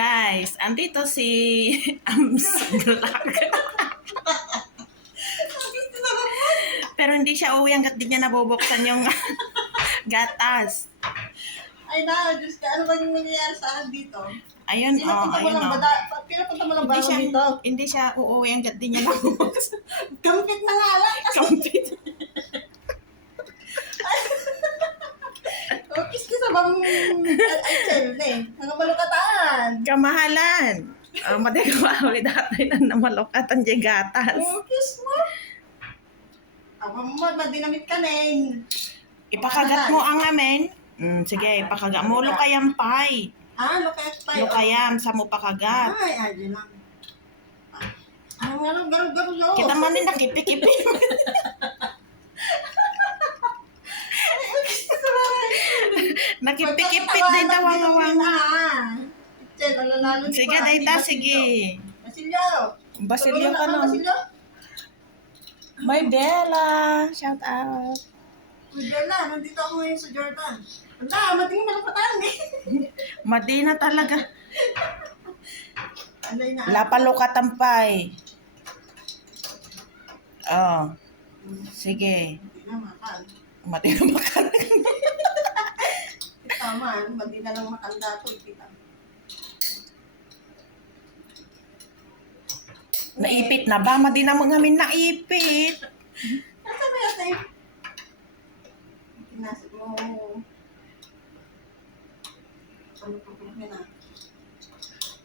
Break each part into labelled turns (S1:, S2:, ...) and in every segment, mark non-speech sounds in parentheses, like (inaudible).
S1: guys, andito si (laughs) Ams Vlog. Pero hindi siya uwi hanggat di niya nabubuksan yung (laughs) gatas.
S2: Ay na, Diyos ka, ano ba yung nangyayari sa akin dito?
S1: Ayun, oh,
S2: Pinapunta mo
S1: ayun, oh.
S2: ba? da- pa- Pinapunta mo lang ba
S1: Hindi siya,
S2: dito?
S1: hindi siya uuwi hanggat di niya nabubuksan. (laughs)
S2: Kampit na nga lang.
S1: Kampit.
S2: Okis ka sa bang... Ay, chel, eh. Ang malukataan.
S1: Kamahalan. Uh, Madi ko ulit dati na namalokatan di gatas.
S2: Okis mo. Ako mo, madinamit ka na.
S1: Ipakagat mo ang amen. Mm, sige, ipakagat mo. Lukayam pay.
S2: Ah, lukayat pa yun.
S1: Lukayam, sa mo pakagat.
S2: Ay, ayun lang. Ah, gano'n, gano'n, gano'n, gano'n.
S1: Kita (laughs) (laughs) man din nakipi-kipi. Nakipikipit din daw ang awang.
S2: Chel, nalalalo ni
S1: Sige, dayta, sige.
S2: Basilio.
S1: Basilio ka no.
S2: Basilio?
S1: May Bella. Shout out.
S2: Uy, Bella, nandito ako ngayon sa Jordan. Wala, mating malapatan eh.
S1: Madina talaga. (laughs)
S2: Alay na.
S1: Lapalukatampay. Oh. Sige.
S2: Hindi na makan.
S1: Madina makan. (laughs)
S2: Tama, hindi na lang matanda to. Kita.
S1: Naipit na ba? Madina mo ngamin naipit.
S2: Nasa ba yata eh? Pinasok mo. Ano po po na?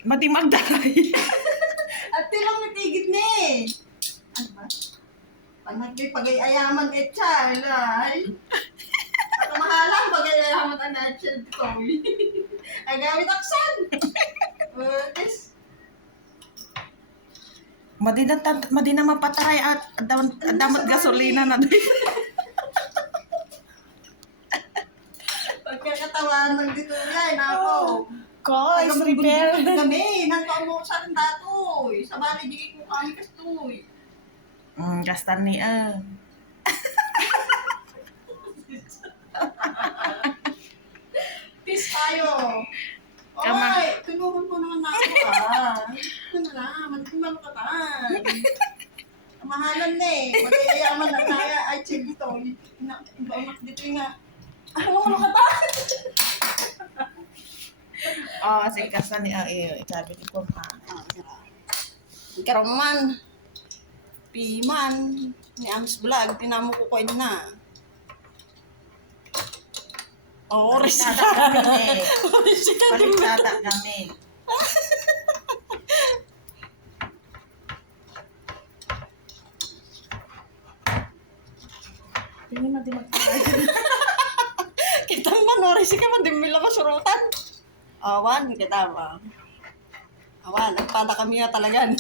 S1: Madi magdaray. (laughs)
S2: At tilang natigid na eh. Ano ba? Panagay pagay-ayaman eh, child, ay. Pagay-ayaman ang natural (laughs) ko. Ay, gamit aksan. (laughs) Uh.
S1: Madina, ta- madina mapataray at adamat gasolina na din. (laughs)
S2: Pagkakatawan ng dito yan, ako.
S1: Koy, repair.
S2: Kami, nang kaumo sa akin datoy. Sa bali, di ko kami kastoy.
S1: Mm, gastan ni ah. (laughs)
S2: Peace tayo.
S1: Kama-
S2: Oy, tulungan mo naman ako ah. Ano na, madating malukatan. Kamahalan na eh. Magayayaman na kaya. Ay, chill dito. Ina- Iba-unak dito nga. Ano mo malukatan?
S1: Oh, sige, gastan ni ah. Eh, sabi ni ko ma.
S2: Ikaw man. Piman. Ni Ams Vlog. Tinamo ko ko na. Oh,
S1: Baliktata kami. (laughs)
S2: Risika
S1: Baliktata kami. Tingin (laughs) mo di.
S2: Kita man, no, risika man, din mila masurutan. Awan, kita ba? Awan, nagpada kami na talaga. (laughs)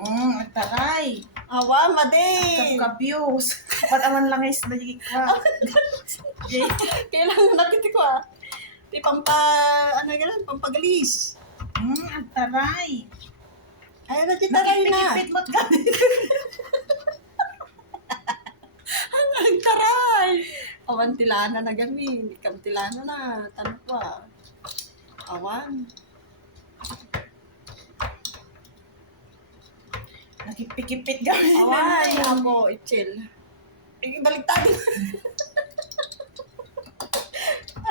S1: Mm, taray.
S2: Awan, madin.
S1: Kapkabiyos. Ba't aman lang is na ka? (laughs)
S2: Kailangan natin ko ah. Di pampa, ano ganun, pampagalis.
S1: Mm, taray.
S2: Ay, na kita tayo na.
S1: Nakipit mo't.
S2: Taray. Awan, tilana na gami. Ikam tilana na. Tanong ah. Awan.
S1: Nakipikipit kami.
S2: Awan, ako, ichil. Eh, baligtad.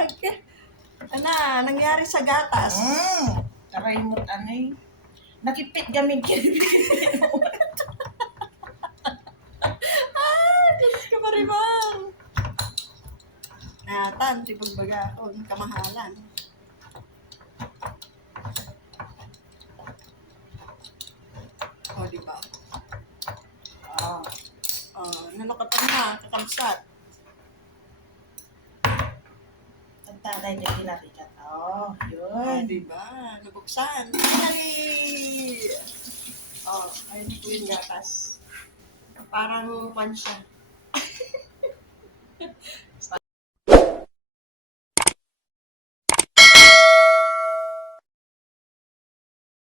S2: okay. Ano, nangyari sa gatas.
S1: Mm, taray mo't ano eh. Nakipit kami. (laughs)
S2: Ah, Diyos ka marimang. Natan, di pagbaga ko, ng kamahalan. O, di ba?
S1: Oh.
S2: Oh, nalukatan na, kakamsat.
S1: Tagtaday niya kinarikat. Oh,
S2: Ah,
S1: yun.
S2: di ba? Nabuksan. Finally! Oh, ayun po yung gatas. Parang pan siya. (laughs)